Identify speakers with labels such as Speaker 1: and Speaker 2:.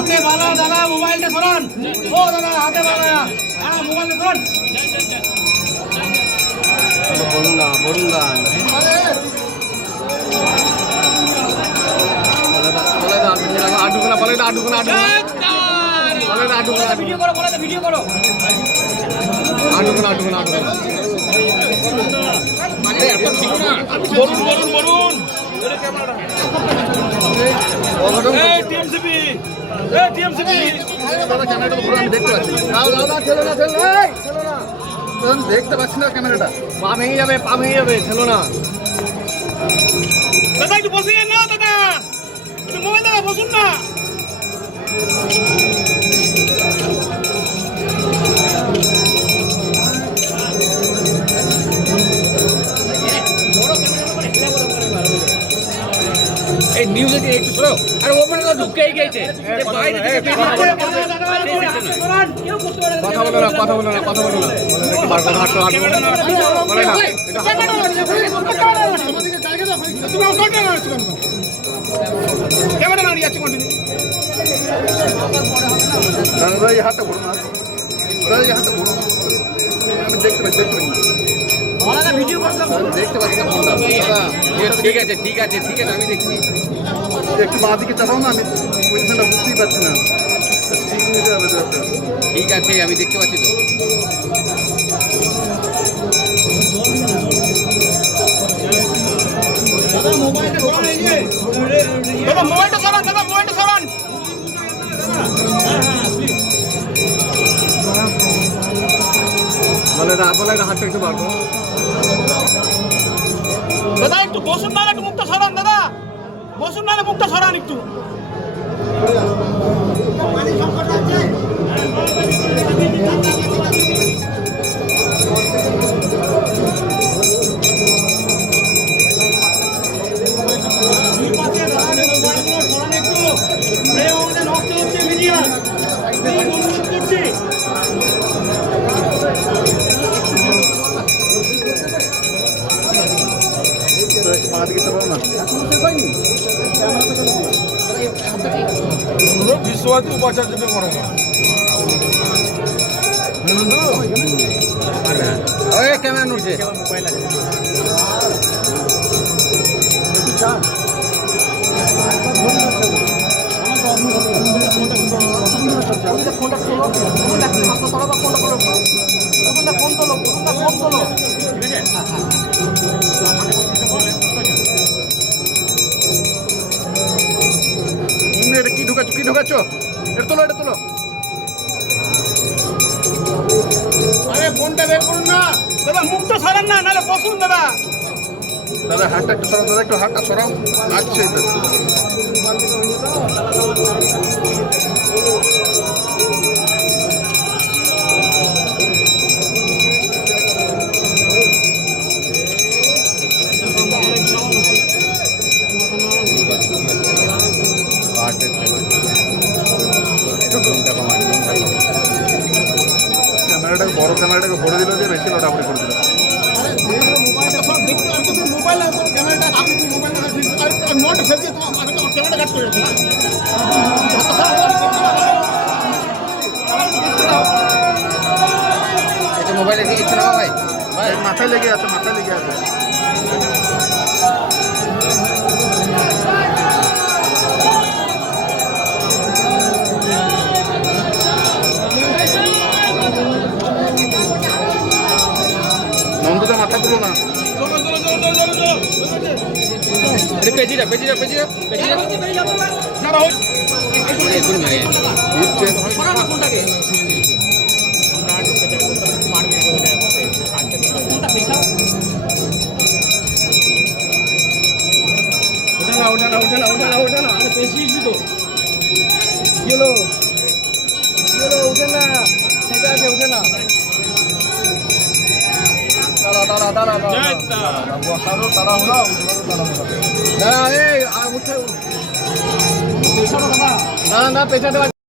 Speaker 1: হাতে বালা দাদা মোবাইলটা সরান। ও দাদা হাতে বালা হ্যাঁ মোবাইলটা সরান।
Speaker 2: বলুন না বলুন না। বলে
Speaker 1: ভিডিও করো বলে ভিডিও করো। বলুন বলুন বলুন। টিএমসিপি।
Speaker 3: দেখতে পাচ্ছি। না ক্যামেরাটা
Speaker 2: পা ভেঙে যাবে পা ভেঙে যাবে ছেলো না।
Speaker 1: দাদা একটু বসে না দাদা। মোবাইল দাদা বসুন না।
Speaker 2: এই নিউজে যে একটু শোনো আর ওখানে তো ঢুকেই গেছে। বাইরে থেকে কথা বলো না কথা বলো না কথা বলো না বলে না
Speaker 1: ক্যামেরা দাঁড়িয়ে আছে কন্টিনিউ
Speaker 3: দাদা হাতটা ঘুরো না। দাদা হাতটা ঘুরো আমি দেখতে দেখতে পাচ্ছি
Speaker 1: ভিডিও
Speaker 3: দেখতে পাচ্ছি না ফোনটা।
Speaker 2: ঠিক আছে ঠিক আছে ঠিক আছে আমি দেখছি।
Speaker 3: একটু বাঁ দিকে চাপাও না আমি পজিশনটা বুঝতেই পারছি না। ঠিক নিতে হবে তো একটা।
Speaker 2: ঠিক আছে আমি দেখতে পাচ্ছি তো।
Speaker 1: দাদা মোবাইলটা দাদা মোবাইলটা সরান দাদা মোবাইলটা সরান
Speaker 2: বলে না বলে না হাতটা একটু করো
Speaker 1: দাদা, একটু বসুন না, একটু মুখটা সরান, দাদা। বসুন না মুখটা সরান একটু।
Speaker 3: একটু বাঁ দিকে চাপাও না
Speaker 1: বিশ্বভারতী উপাচার্য করা
Speaker 2: ক্যামেরা নড়ছে
Speaker 3: তুমি কি ঢুকাচ্ছ? এটা তোলো এটা তোলো।
Speaker 1: আরে ফোনটা বের করুন না। দাদা মুখ তো সরান না নাহলে বসুন দাদা।
Speaker 3: দাদা হাতটা একটু সরাও দাদা একটু হাতটা সরাও। আচ্ছা ক্যামেরাটাকে বড় ক্যামেরাটাকে ভরে দিল যে বেশি লোটাপড়ি করে দিল।
Speaker 1: মোবাইল
Speaker 3: মাথায় লেগে আছে মাথায় লেগে আছে।
Speaker 2: এটা পেজিটা পেজিটা পেজিটা পেজিটা
Speaker 1: না রাহুল
Speaker 2: এক্ষুনি ভেঙে গেছে
Speaker 3: দিচ্ছে
Speaker 2: ওঠা না ওঠা না ওঠা না ওঠা না ওঠা না আরে পেছিয়েছি তো
Speaker 3: গেলো গেলো উঠে না সেটা দাঁড়া না পেছাতে